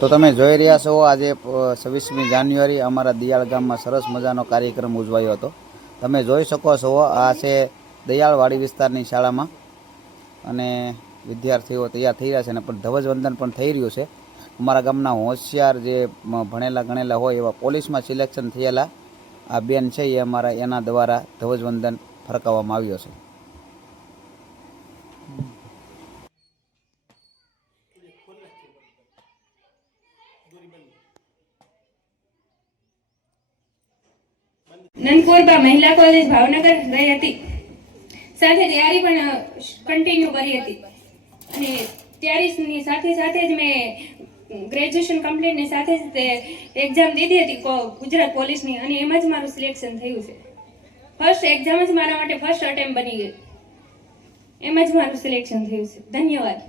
તો તમે જોઈ રહ્યા છો, આજે છવ્વીસમી જાન્યુઆરી અમારા દિયાળ ગામમાં સરસ મજાનો કાર્યક્રમ ઉજવાયો હતો. તમે જોઈ શકો છો, આ છે દયાળવાડી વિસ્તારની શાળામાં. અને વિદ્યાર્થીઓ તૈયાર થઈ રહ્યા છે અને પણ ધ્વજવંદન પણ થઈ રહ્યું છે. અમારા ગામના હોશિયાર જે ભણેલા ગણેલા હોય એવા પોલીસમાં સિલેક્શન થયેલા આ બેન છે એ અમારા એના દ્વારા ધ્વજવંદન ફરકાવવામાં આવ્યો છે. નંદકુરબા મહિલા કોલેજ ભાવનગર ગઈ હતી. સાથે તૈયારી પણ કન્ટિન્યુ કરી હતી. અને તૈયારીની સાથે સાથે જ મેં ગ્રેજ્યુએશન કમ્પ્લીટની સાથે જ તે એક્ઝામ દીધી હતી ગુજરાત પોલીસની. અને એમાં જ મારું સિલેક્શન થયું છે. ફર્સ્ટ એક્ઝામ જ મારા માટે ફર્સ્ટ અટેમ્પ બની ગઈ. એમાં જ મારું સિલેક્શન થયું છે. ધન્યવાદ.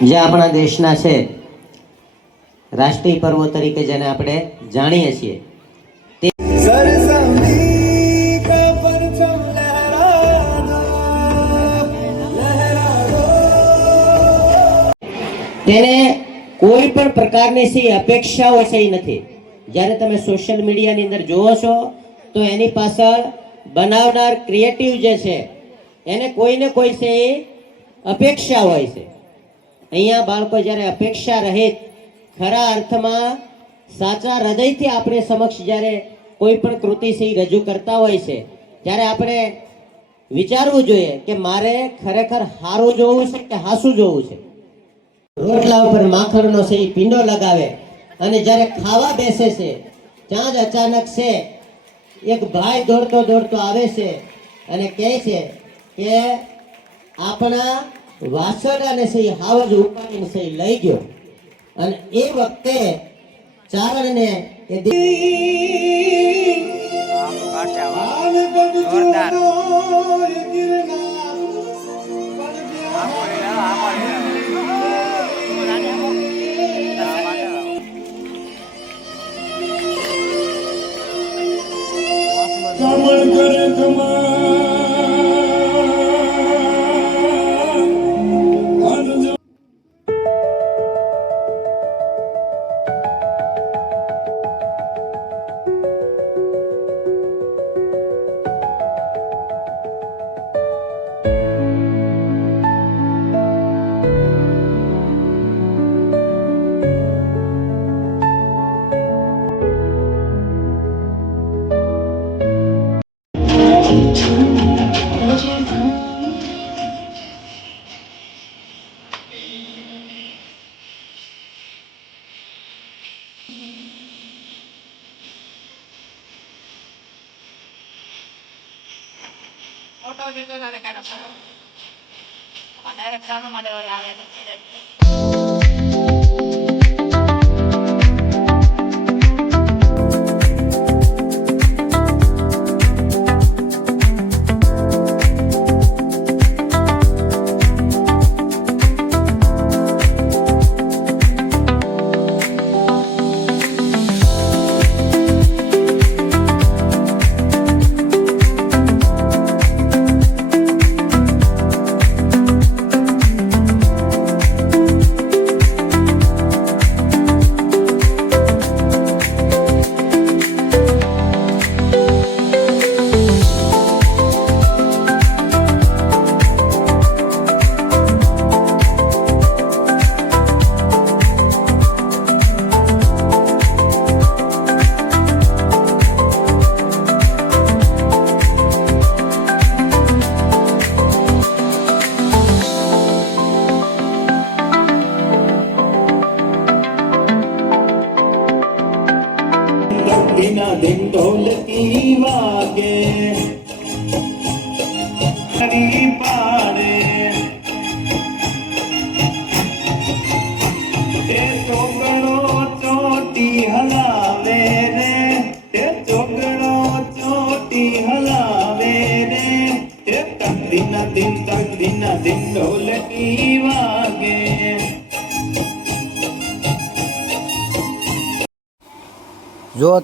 જે આપણા દેશના છે રાષ્ટ્રીય પર્વ તરીકે જેને આપણે જાણીએ છીએ. તેને કોઈ પણ પ્રકારની સી અપેક્ષાઓ છે નથી. જ્યારે તમે સોશિયલ મીડિયાની અંદર જુઓ છો તો એની પાછળ બનાવનાર ક્રિએટિવ જે છે એને કોઈને કોઈ સે અપેક્ષા હોય છે. અહીંયા બાળકો જ્યારે અપેક્ષા રહિત ખરા અર્થમાં સાચા હૃદયથી આપણે સમક્ષ જ્યારે કોઈ પણ સિંહ રજૂ કરતા હોય છે, ત્યારે આપણે વિચારવું જોઈએ કે મારે ખરેખર હારું જોવું છે કે હાસું જોવું છે. રોટલા ઉપર માખણનો છે એ પીંડો લગાવે અને જ્યારે ખાવા બેસે છે, ત્યાં જ અચાનક છે, એક ભાઈ દોડતો દોડતો આવે છે અને કહે છે કે આપણા વાસણ અને સહી હાવ જ ઉપાડીને સહી લઈ ગયો. અને એ વખતે ચારણને એ જોરદાર. કમળ કરે કમળ Oh, tahu juga saya kena perut. Kalau saya kesana.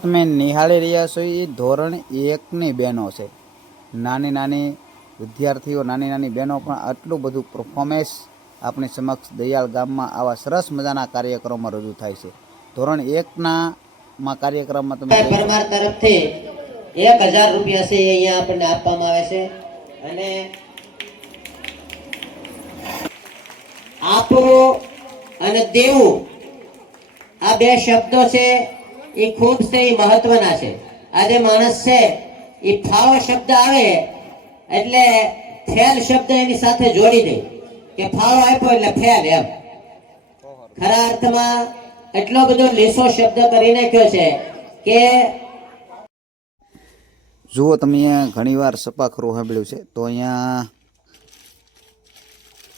તમે નિહાળી રહ્યા છો એ ધોરણ એકની બહેનો છે. નાની નાની વિદ્યાર્થીઓ, નાની નાની બહેનો પણ આટલું બધું પરફોર્મન્સ આપણી સમક્ષ દયાળ ગામમાં આવા સરસ મજાના કાર્યક્રમમાં રજૂ થાય છે. ધોરણ એકના માં કાર્યક્રમમાં તમે પરમાર તરફથી એક હજાર રૂપિયા છે અહીંયા આપણને આપવામાં આવે છે. અને આપવું અને દેવું આ બે શબ્દો છે એ ખૂબ છે, એ મહત્વના છે. આજે માણસ છે, એ ફાવ શબ્દ આવે, એટલે ફેલ શબ્દ એની સાથે જોડી દે. કે ફાવ આપ્યો એટલે ફેલ એમ. ખરા અર્થમાં એટલો બધો લીસો શબ્દ કરી નાખ્યો છે કે જુઓ, તમે અહીંયા ઘણીવાર સપાખરું સાંભળ્યું છે. તો અહીંયા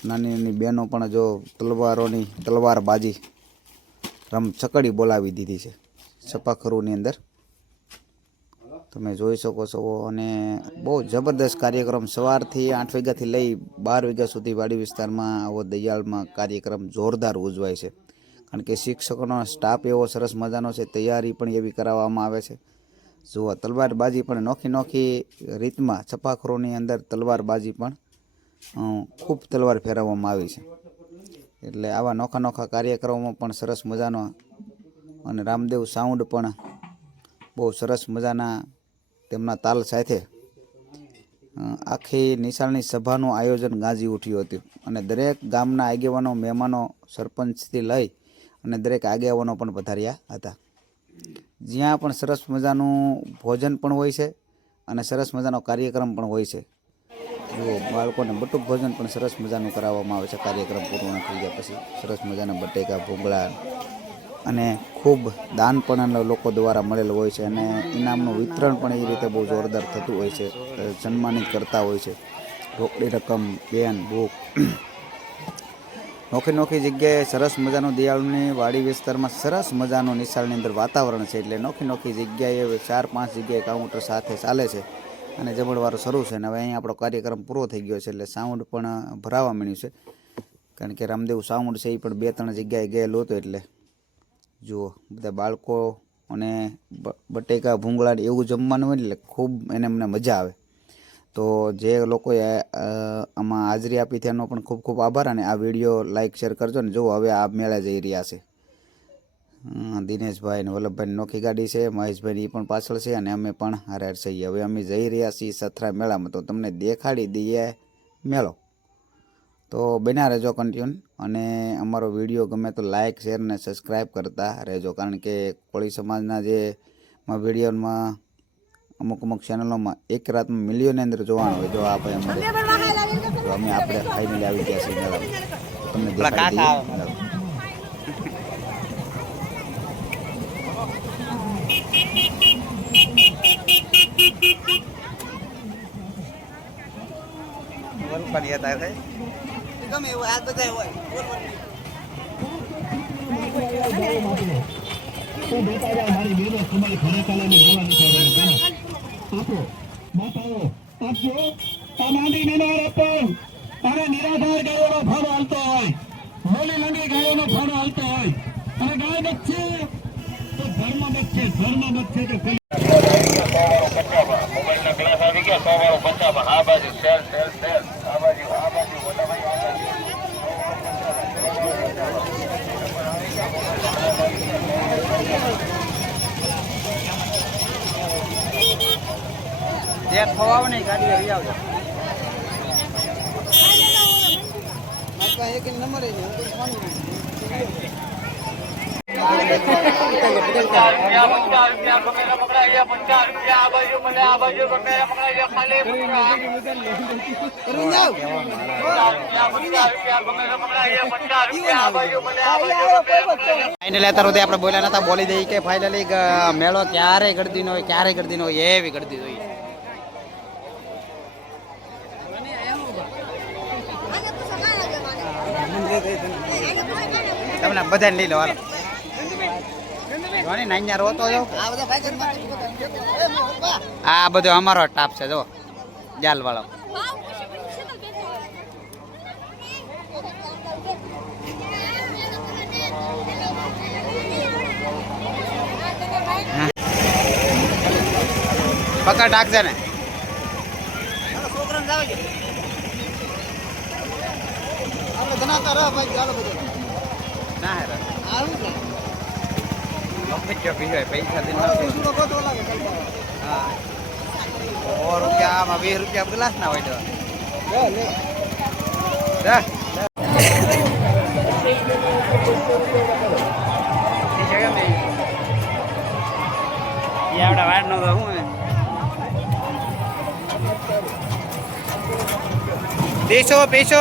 નાની નાની બહેનો પણ જો તલવારોની તલવારબાજી રમ ચકડી બોલાવી દીધી છે. સપાખરુની અંદર. તમે જોઈ શકો છો અને બહુ જબરદસ્ત કાર્યક્રમ સવારથી આઠ વાગ્યાથી લઈ બાર વાગ્યા સુધી વાડી વિસ્તારમાં આવો દયાળમાં કાર્યક્રમ જોરદાર ઉજવાય છે. કારણ કે શિક્ષકોનો સ્ટાફ એવો સરસ મજાનો છે, તૈયારી પણ એવી કરાવવામાં આવે છે. જુઓ, તલવારબાજી પણ નોખી નોખી રીતમાં છપાખરોની અંદર તલવારબાજી પણ ખૂબ તલવાર ફેરવવામાં આવી છે. એટલે આવા નોખા નોખા કાર્યક્રમો પણ સરસ મજાનો અને રામદેવ સાઉન્ડ પણ બહુ સરસ મજાના તેમના તાલ સાથે આખી નિશાળની સભાનું આયોજન ગાજી ઉઠ્યું હતું. અને દરેક ગામના આગેવાનો, મહેમાનો, સરપંચથી લઈ અને દરેક આગેવાનો પણ પધાર્યા હતા. જ્યાં પણ સરસ મજાનું ભોજન પણ હોય છે અને સરસ મજાનો કાર્યક્રમ પણ હોય છે. જુઓ, બાળકોને બટુક ભોજન પણ સરસ મજાનું કરાવવામાં આવે છે. કાર્યક્રમ પૂર્ણ થઈ ગયા પછી સરસ મજાના બટેકા, ભૂંગળા અને ખૂબ દાન પણ લોકો દ્વારા મળેલ હોય છે અને ઇનામનું વિતરણ પણ એ રીતે બહુ જોરદાર થતું હોય છે સન્માનિત કરતા હોય છે. રોકડી રકમ પેન બુક નોખી નોખી જગ્યાએ સરસ મજાનું દિયાળુની વાડી વિસ્તારમાં સરસ મજાનું નિશાળની અંદર વાતાવરણ છે એટલે નોખી નોખી જગ્યાએ ચાર પાંચ જગ્યાએ કાઉન્ટર સાથે ચાલે છે અને જમણવારો શરૂ છે અને હવે અહીં આપણો કાર્યક્રમ પૂરો થઈ ગયો છે એટલે સાઉન્ડ પણ ભરાવા માંડ્યું છે. કારણ કે રામદેવ સાઉન્ડ છે એ પણ બે ત્રણ જગ્યાએ ગયેલું હતું એટલે જુઓ, બધા બાળકો અને બટેકા ભૂંગળા એવું જમવાનું હોય એટલે ખૂબ એને મને મજા આવે. તો જે લોકોએ આમાં હાજરી આપી એનો પણ ખૂબ ખૂબ આભાર અને આ વીડિયો લાઈક, શેર કરજો ને જુઓ હવે આ મેળા જઈ રહ્યા છે. દિનેશભાઈ ને વલ્લભભાઈ નોખી ગાડી છે, મહેશભાઈ એ પણ પાછળ છે અને અમે પણ હારે હારે છીએ. હવે અમે જઈ રહ્યા છીએ સથરા મેળામાં. તો તમને દેખાડી દઈએ મેળો. તો બન્યા રહેજો કન્ટિન્યુ અને અમારો વીડિયો ગમે તો લાઇક શેર અને સબસ્ક્રાઈબ કરતા રહેજો. કારણ કે કોળી સમાજના જે વિડીયોમાં અમુક અમુક ચેનલોમાં એક રાતમાં મિલિયન અંદર જોવાનું હોય જો આ ભાઈ અમારે તો અમે આપણે ફાઇનલી આવી ગયા છીએ મેળામાં તો તમને દેખાડી દઈએ મેળો. આપો માતાઓ આપજો આ માંડી નિનાર આપણ અને નિરાધાર ગાયોનો ફાળો હાલતો હોય. મોલી લંગી ગાયોનો ફાળો હાલતો હોય. અને ગાય બચશે તો ધર્મ બચશે ધર્મ બચશે તો કઈ ફાઇનલી અત્યાર આપણે બોલ્યા નતા. બોલી દઈએ કે ફાઇનલી મેળો ક્યારે ગળદી નો હોય, ક્યારે ગળદી નો હોય, એવી ગળદી હોય. તમને બધાને લઈ લો, હાલો. જોની નાન્યા રોતો જો. આ બધો અમારો ટાપ છે, જો. જાલ વાળો પકડ રાખજે ને. ના હેરા પૈસા પૈસા દઈને હા સો રૂપિયા આમાં વીસ રૂપિયા ગ્લાસ ના હોય તો જા. ઈ જગ્યા મેં. ઈ આપડા વાડનો તો શું હે? દેશો પેશો